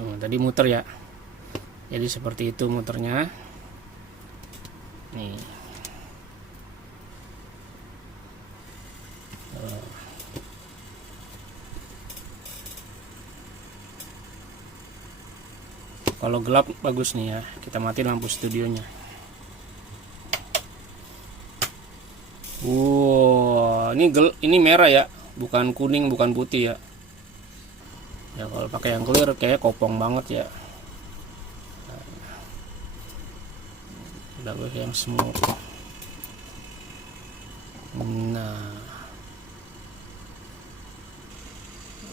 Tadi muter ya, jadi seperti itu muternya nih. Kalau gelap bagus nih ya, kita matiin lampu studionya. Wow, ini merah ya, bukan kuning, bukan putih ya. Ya kalau pakai yang clear kayak kopong banget ya. Udah gue yang smooth. Nah,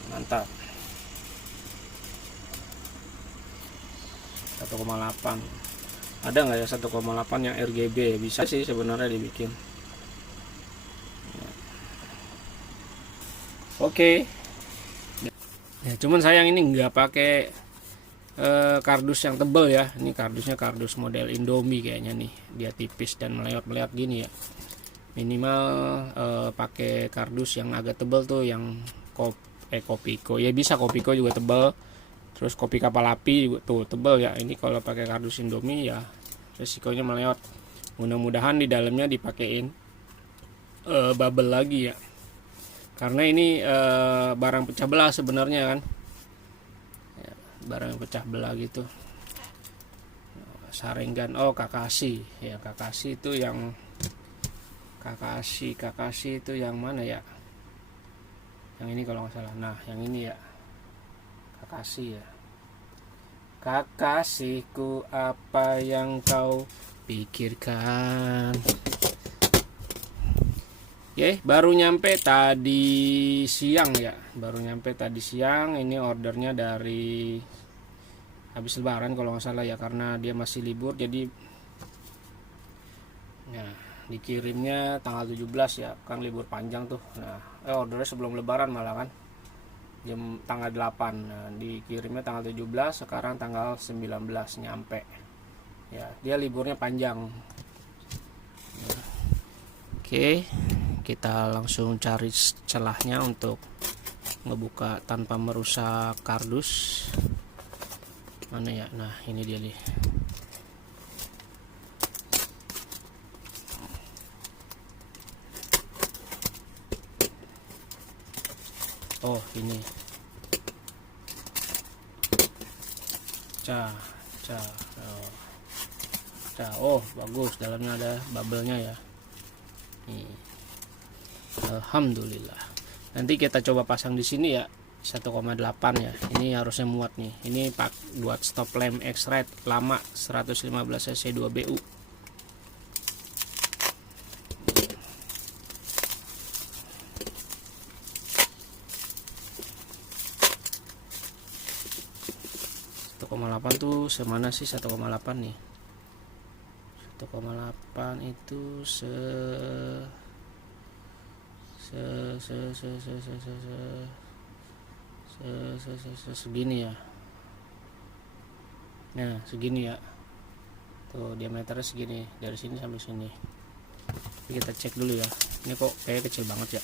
mantap. 1,8. Ada nggak ya 1,8 yang RGB? Bisa sih sebenarnya dibikin. Oke. Ya, cuman sayang ini nggak pakai kardus yang tebel ya. Ini kardusnya kardus model Indomie kayaknya nih. Dia tipis dan meleot-meleot gini ya. Minimal pakai kardus yang agak tebel tuh, yang Kopiko. Ya bisa Kopiko juga tebel. Terus kopi kapal api juga tuh tebel ya. Ini kalau pakai kardus Indomie ya resikonya meleot. Mudah-mudahan di dalamnya dipakein bubble lagi ya. Karena ini barang pecah belah sebenarnya kan. Ya, barang pecah belah gitu. Saringan, oh Kakashi. Ya Kakashi itu yang Kakashi itu yang mana ya? Yang ini kalau nggak salah. Nah, yang ini ya. Kakashi ya. Kakasihku, apa yang kau pikirkan? Oke, baru nyampe tadi siang ya. Baru nyampe tadi siang. Ini ordernya dari habis lebaran kalau nggak salah ya, karena dia masih libur. Jadi nah, dikirimnya tanggal 17 ya, kan libur panjang tuh. Nah, ordernya sebelum lebaran malah kan. Jam tanggal 8. Nah, dikirimnya tanggal 17, sekarang tanggal 19 nyampe. Ya, dia liburnya panjang. Oke, kita langsung cari celahnya untuk ngebuka tanpa merusak kardus. Mana ya? Nah, ini dia nih. Oh, ini. Oh, bagus, dalamnya ada bubble-nya ya. Nih. Alhamdulillah. Nanti kita coba pasang di sini ya, 1,8 ya. Ini harusnya muat nih. Ini buat stop lamp X-Rite lama 115 cc 2BU. Tuh semana sih 1,8 nih. 1,8 itu segini ya. Nah, segini ya. Tuh diameternya segini, dari sini sampai sini. Kita cek dulu ya. Ini kok kayak kecil banget ya.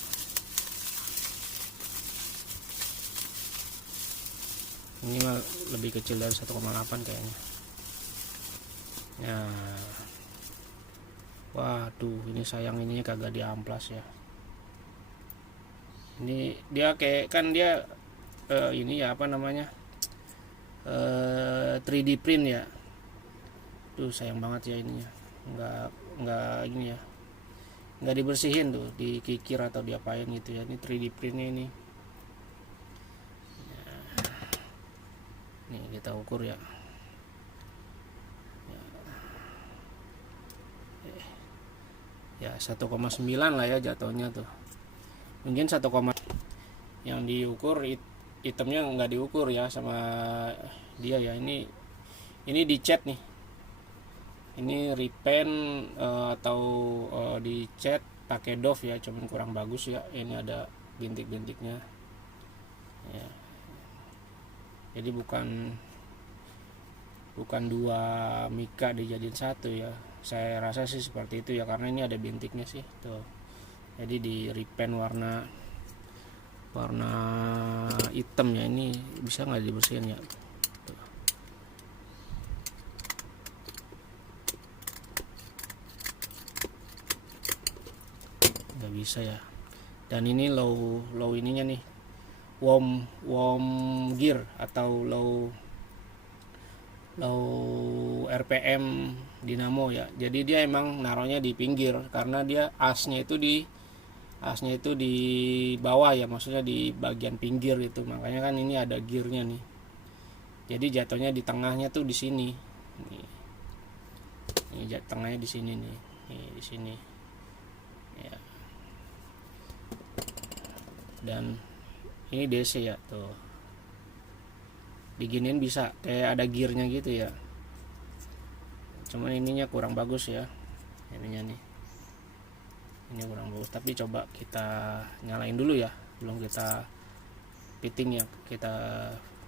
Ini mah lebih kecil dari 1,8 kayaknya. Ya. Waduh, ini sayang ininya kagak diamplas ya. Ini dia kayak kan dia ini ya apa namanya? 3D print ya. Tuh sayang banget ya ininya. Enggak ini ya. Enggak dibersihin tuh, dikikir atau diapain gitu ya. Ini 3D printnya ini. Nih kita ukur ya. Ya 1,9 lah ya jatuhnya tuh. Mungkin 1, yang diukur itemnya nggak diukur ya sama dia ya. Ini dicat nih. Ini repaint atau dicat pakai Dove ya, cuman kurang bagus ya. Ini ada bintik-bintiknya. Ya. Jadi bukan dua mika dijadiin satu ya. Saya rasa sih seperti itu ya, karena ini ada bintiknya sih tuh. Jadi di repaint warna hitam ya. Ini bisa nggak dibersihin ya tuh. bisa ya. Dan ini low ininya nih, warm gear atau low RPM dinamo ya. Jadi dia emang naruhnya di pinggir karena dia asnya itu di bawah ya, maksudnya di bagian pinggir itu. Makanya kan ini ada gearnya nih. Jadi jatuhnya di tengahnya tuh di sini. Ini tengahnya di sini nih. Nih di sini. Ya. Dan ini DC ya tuh. Diginiin bisa kayak ada gearnya gitu ya. Cuman ininya kurang bagus ya. Ininya nih. Ini kurang bagus, tapi coba kita nyalain dulu ya, belum kita fitting ya, kita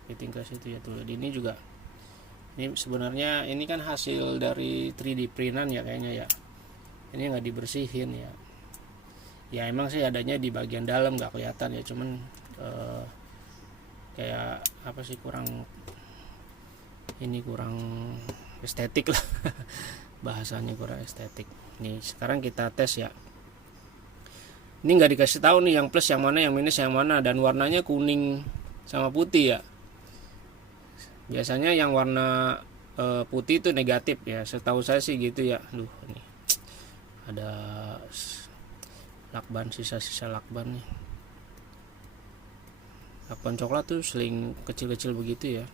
fitting ke situ ya tuh. Ini juga, ini sebenarnya ini kan hasil dari 3D printan ya kayaknya ya. Ini nggak dibersihin ya. Ya emang sih adanya di bagian dalam nggak kelihatan ya, cuman kayak apa sih, kurang estetik lah. Bahasanya kurang estetik. Nih sekarang kita tes ya. Ini nggak dikasih tahu nih yang plus yang mana, yang minus yang mana, dan warnanya kuning sama putih ya. Biasanya yang warna putih itu negatif ya, setahu saya sih gitu ya. Ini ada lakban, sisa-sisa lakban nih. Lakban coklat tuh seling kecil-kecil begitu ya.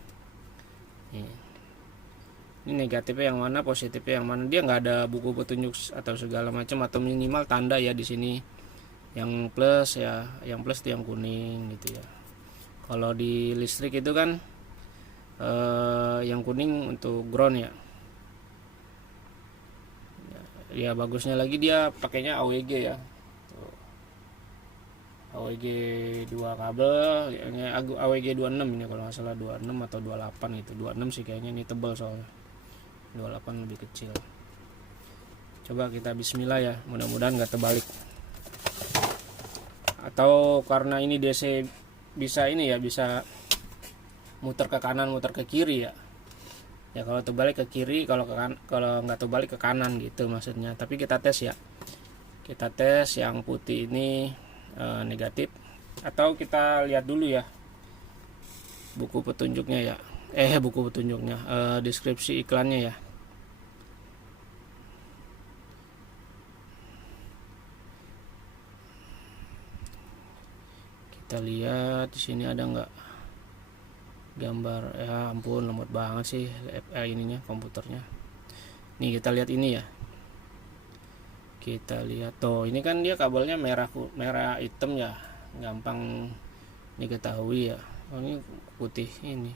Ini negatifnya yang mana, positifnya yang mana. Dia nggak ada buku petunjuk atau segala macam, atau minimal tanda ya di sini. Yang plus ya, yang plus itu yang kuning gitu ya. Kalau di listrik itu kan yang kuning untuk ground ya. Ya bagusnya lagi dia pakainya AWG ya. Tuh. AWG 2 kabel, AWG 26 ini kalau nggak salah, 26 atau 28 gitu. 26 sih kayaknya, ini tebal soalnya. 28 lebih kecil. Coba kita bismillah ya, mudah-mudahan nggak terbalik. Atau karena ini DC bisa ini ya, bisa muter ke kanan, muter ke kiri ya. Ya kalau terbalik ke kiri, kalau nggak terbalik ke kanan gitu maksudnya. Tapi kita tes ya. Kita tes yang putih ini negatif. Atau kita lihat dulu ya buku petunjuknya ya. Buku petunjuknya, deskripsi iklannya ya. Kita lihat di sini ada nggak gambar. Ya ampun, lemot banget sih ininya, komputernya. Nih kita lihat ini ya. Kita lihat tuh, ini kan dia kabelnya merah hitam ya, gampang diketahui ya. Oh, ini putih ini.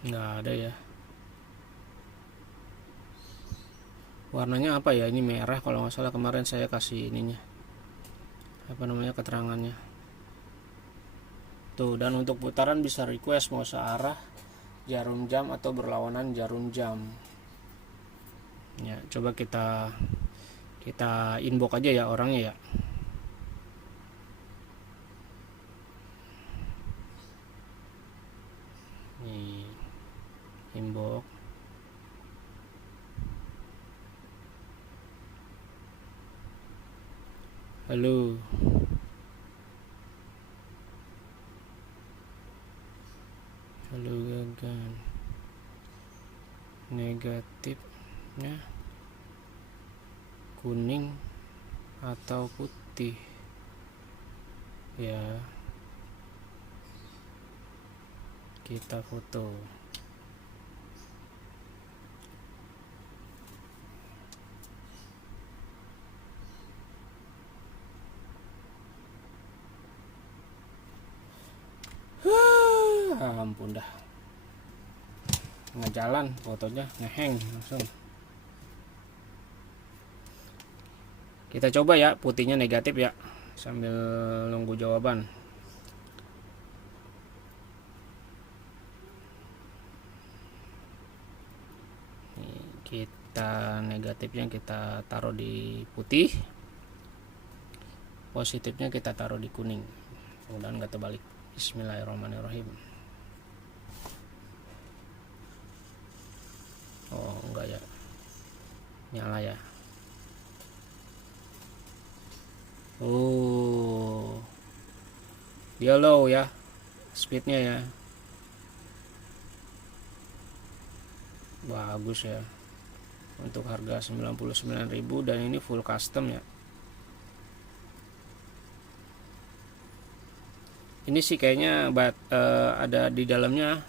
Nggak ada ya. Warnanya apa ya, ini merah kalau nggak salah, kemarin saya kasih ininya, apa namanya, keterangannya tuh. Dan untuk putaran bisa request mau searah, jarum jam, atau berlawanan jarum jam ya. Coba kita inbox aja ya orangnya ya. Nih inbox. Halo, Gagan. Negatifnya kuning atau putih ya, kita foto. Ampun dah, nggak jalan fotonya, ngeheng langsung. Kita coba ya, putihnya negatif ya, sambil nunggu jawaban. Kita negatifnya kita taruh di putih, positifnya kita taruh di kuning. Mudah-mudahan nggak terbalik. Bismillahirrahmanirrahim. Oh enggak ya, nyala ya. Oh, dia low ya speednya ya, bagus ya untuk harga 99.000 dan ini full custom ya. Ini sih kayaknya ada di dalamnya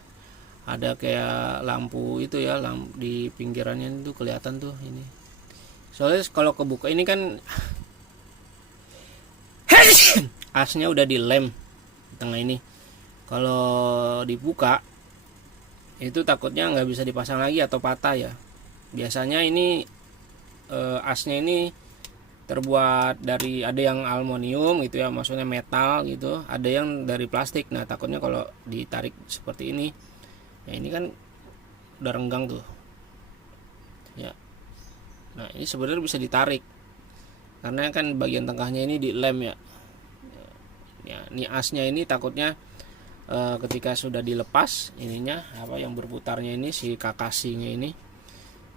ada kayak lampu itu ya, lampu di pinggirannya itu kelihatan tuh ini. Soalnya kalau kebuka ini kan asnya udah dilem di tengah ini. Kalau dibuka itu takutnya nggak bisa dipasang lagi atau patah ya. Biasanya ini asnya ini terbuat dari, ada yang aluminium gitu ya, maksudnya metal gitu, ada yang dari plastik. Nah takutnya kalau ditarik seperti ini ya, ini kan udah renggang tuh ya. Nah ini sebenarnya bisa ditarik karena kan bagian tengahnya ini dilem ya. Ya ini asnya ini takutnya ketika sudah dilepas ininya apa yang berputarnya ini, si kakasinya ini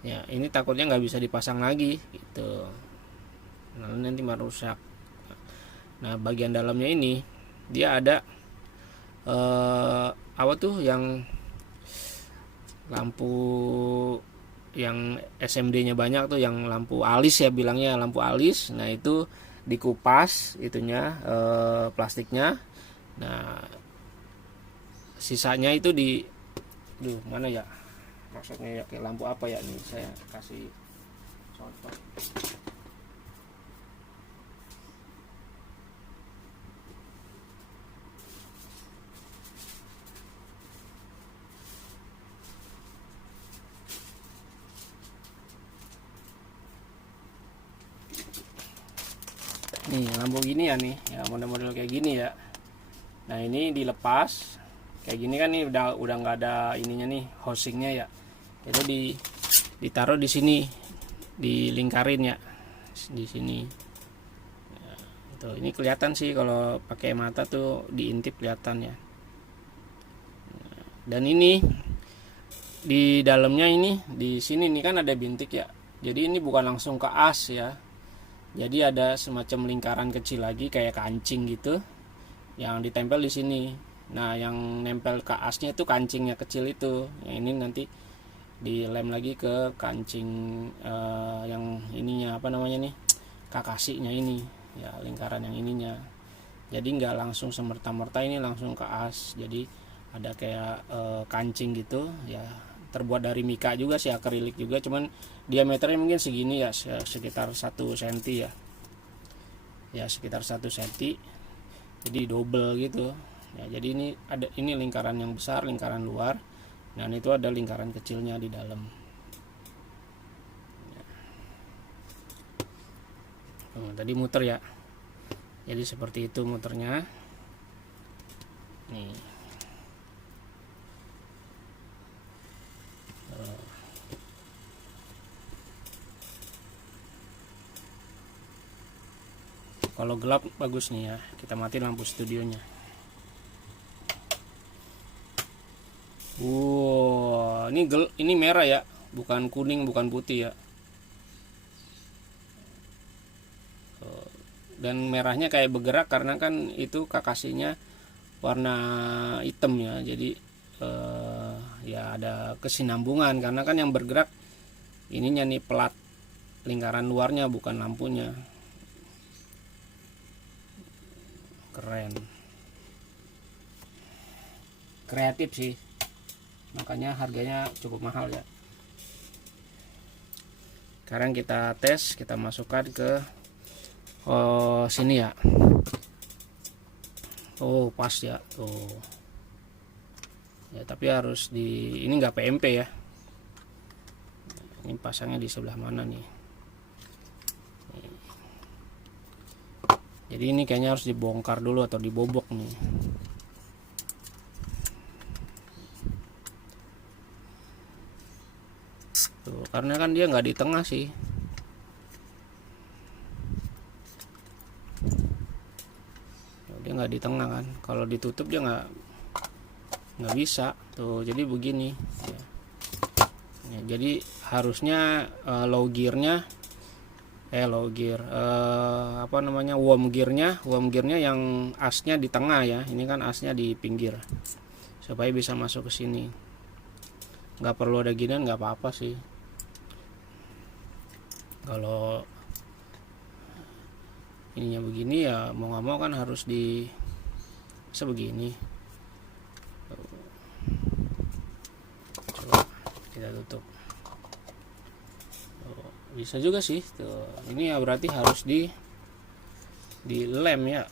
ya, ini takutnya nggak bisa dipasang lagi gitu. Nah nanti merusak. Nah bagian dalamnya ini dia ada apa tuh yang lampu yang SMD-nya banyak tuh, yang lampu alis ya bilangnya, lampu alis. Nah itu dikupas itunya plastiknya. Nah sisanya itu di mana ya, maksudnya ya kayak lampu apa ya, nih saya kasih contoh. Nih lampu gini ya, nih ya model-model kayak gini ya. Nah ini dilepas kayak gini kan, nih udah nggak ada ininya nih, housingnya ya. Itu ditaruh di sini, dilingkarin ya di sini. Ya, itu ini kelihatan sih kalau pakai mata tuh diintip kelihatan ya. Dan ini di dalamnya ini di sini nih kan ada bintik ya. Jadi ini bukan langsung ke as ya. Jadi ada semacam lingkaran kecil lagi kayak kancing gitu yang ditempel di sini. Nah, yang nempel ke asnya itu kancingnya kecil itu. Yang ini nanti dilem lagi ke kancing yang ininya apa namanya nih? Kakasinya ini. Ya, lingkaran yang ininya. Jadi nggak langsung semerta-merta ini langsung ke as. Jadi ada kayak kancing gitu ya, terbuat dari mika juga sih, akrilik juga, cuman diameternya mungkin segini ya, sekitar 1 cm ya. Ya sekitar 1 cm. Jadi double gitu. Ya, jadi ini ada ini lingkaran yang besar, lingkaran luar. Dan itu ada lingkaran kecilnya di dalam. Oh, tadi muter ya. Jadi seperti itu muternya. Nih. Kalau gelap bagus nih ya. Kita mati lampu studionya. Wow, ini merah ya, bukan kuning, bukan putih ya. Dan merahnya kayak bergerak karena kan itu kakasinya warna hitam ya. Jadi ya ada kesinambungan karena kan yang bergerak ininya nih, pelat lingkaran luarnya, bukan lampunya. Keren, kreatif sih, makanya harganya cukup mahal ya. Sekarang kita tes, kita masukkan ke sini ya. Oh pas ya tuh ya, tapi harus di ini nggak PMP ya. Ini pasangnya di sebelah mana nih? Jadi ini kayaknya harus dibongkar dulu atau dibobok nih. Tuh, karena kan dia nggak di tengah sih. Dia nggak di tengah kan. Kalau ditutup dia nggak bisa. Tuh, jadi begini. Ya, jadi harusnya low gearnya low gear apa namanya worm gearnya yang asnya di tengah ya. Ini kan asnya di pinggir supaya bisa masuk ke sini. Nggak perlu ada ginian, nggak apa-apa sih. Kalau ininya begini ya mau nggak mau kan harus di sebegini. Coba kita tutup. Bisa juga sih tuh. Ini ya berarti harus di lem ya,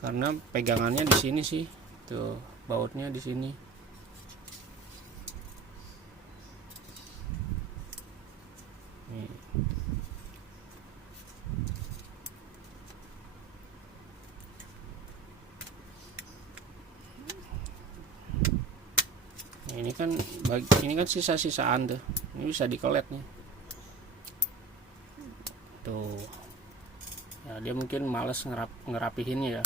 karena pegangannya di sini sih tuh, bautnya di sini. Nih. Nah, ini kan sisa-sisaan tuh. Ini bisa dikelet nih. Tuh. Ya, dia mungkin males ngerapihinnya ya.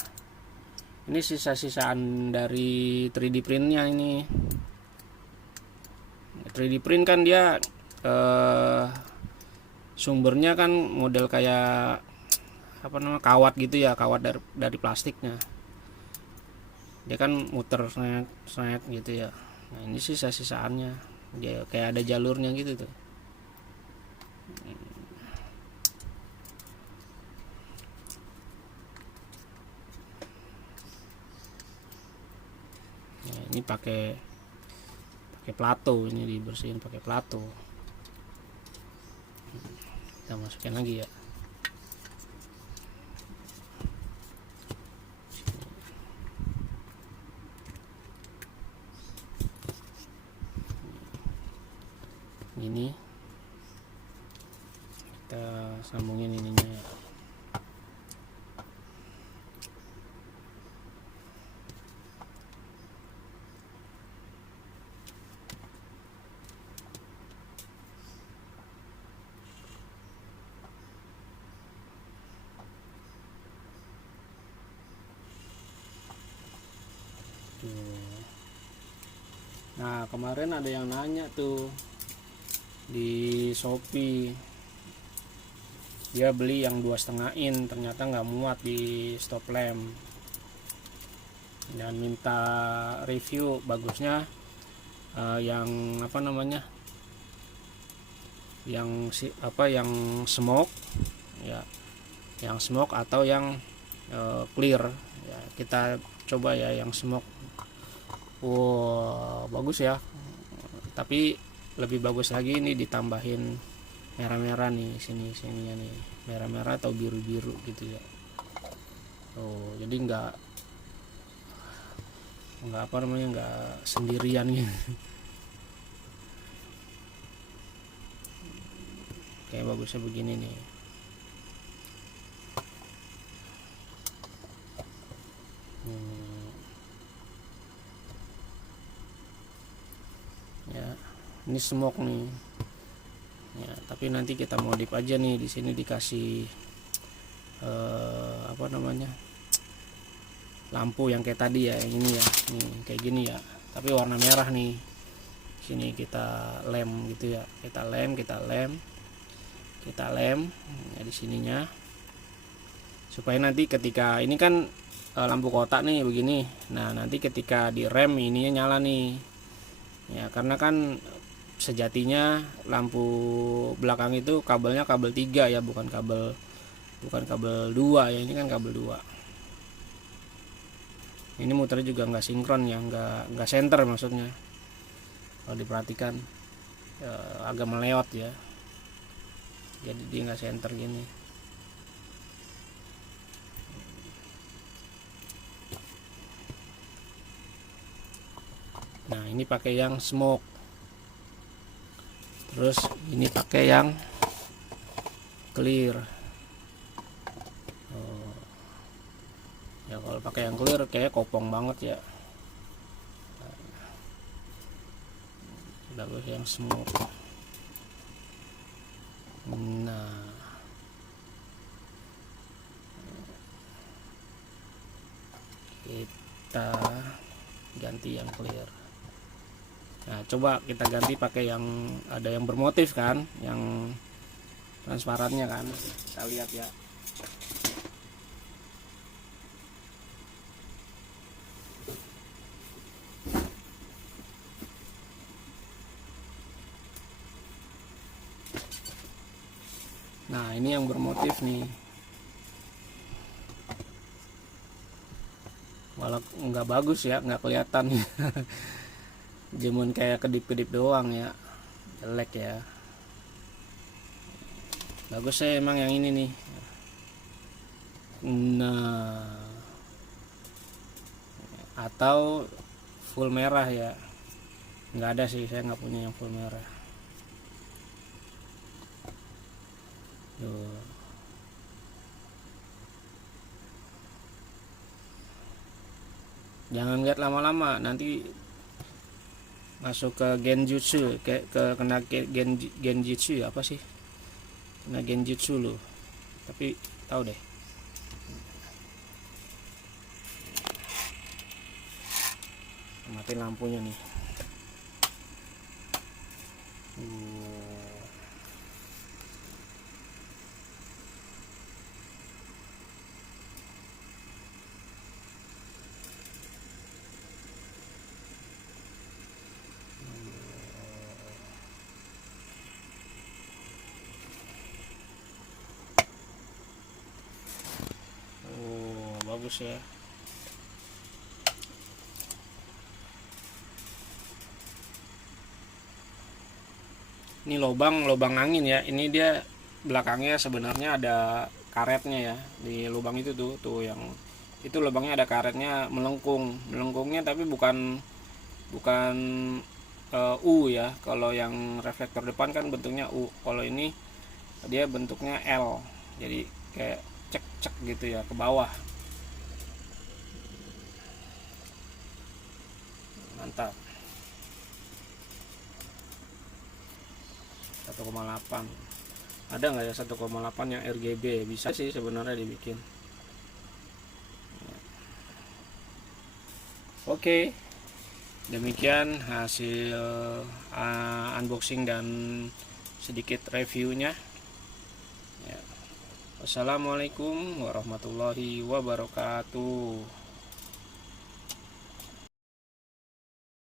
Ini sisa-sisaan dari 3D printnya ini. 3D print kan dia sumbernya kan model kayak apa namanya kawat gitu ya, kawat dari plastiknya. Dia kan muter snet gitu ya. Nah, ini sisa-sisaannya. Dia kayak ada jalurnya gitu tuh. Nah, ini pakai plato, ini dibersihin pakai plato. Kita masukin lagi ya. Ini kita sambungin ininya ya. Nah, kemarin ada yang nanya tuh di Shopee, dia beli yang 2,5 in, ternyata nggak muat di stop lamp, dan minta review bagusnya yang apa namanya, yang smoke ya, yang smoke atau yang clear ya. Kita coba ya yang smoke. Wow, bagus ya, tapi lebih bagus lagi ini ditambahin merah-merah nih, sininya nih merah-merah atau biru-biru gitu ya. Oh, jadi nggak apa namanya, nggak sendirian gitu. Kayak bagusnya begini nih. Ya, ini smoke nih. Ya, tapi nanti kita modif aja nih, di sini dikasih apa namanya, lampu yang kayak tadi ya, yang ini ya, nih kayak gini ya, tapi warna merah nih. Sini kita lem gitu ya, kita lem ya di sininya, supaya nanti ketika ini kan lampu kotak nih begini. Nah, nanti ketika di rem ininya nyala nih ya, karena kan sejatinya lampu belakang itu kabelnya kabel 3 ya, bukan kabel 2 ya. Ini kan kabel 2. Ini muternya juga nggak sinkron ya, nggak center maksudnya. Kalau diperhatikan agak melewat ya, jadi dia nggak center gini. Nah, ini pakai yang smoke, terus ini pakai yang clear. kalau pakai yang clear kayak kopong banget ya. Bagus yang smooth. Nah, kita ganti yang clear. Nah, coba kita ganti pakai yang ada yang bermotif kan, yang transparannya kan. Kita lihat ya. Nah, ini yang bermotif nih. Walau nggak bagus ya, nggak kelihatan. Cuman kayak kedip-kedip doang ya, jelek ya. Bagusnya emang yang ini nih. Nah, atau full merah ya. Nggak ada sih, saya nggak punya yang full merah. Tuh. Jangan lihat lama-lama, nanti masuk ke genjutsu, kayak kena genjutsu apa sih, kena genjutsu loh, tapi tahu deh. Mati lampunya nih. Bagus ya. Ini lubang angin ya. Ini dia belakangnya sebenarnya ada karetnya ya. Di lubang itu tuh yang itu lubangnya ada karetnya melengkungnya, tapi bukan U ya. Kalau yang reflektor depan kan bentuknya U. Kalau ini dia bentuknya L. Jadi kayak cek gitu ya ke bawah. Mantap. 1,8. Ada nggak ya 1,8 yang RGB? Bisa sih sebenarnya dibikin. Oke, demikian hasil unboxing dan sedikit reviewnya ya. Wassalamualaikum warahmatullahi wabarakatuh.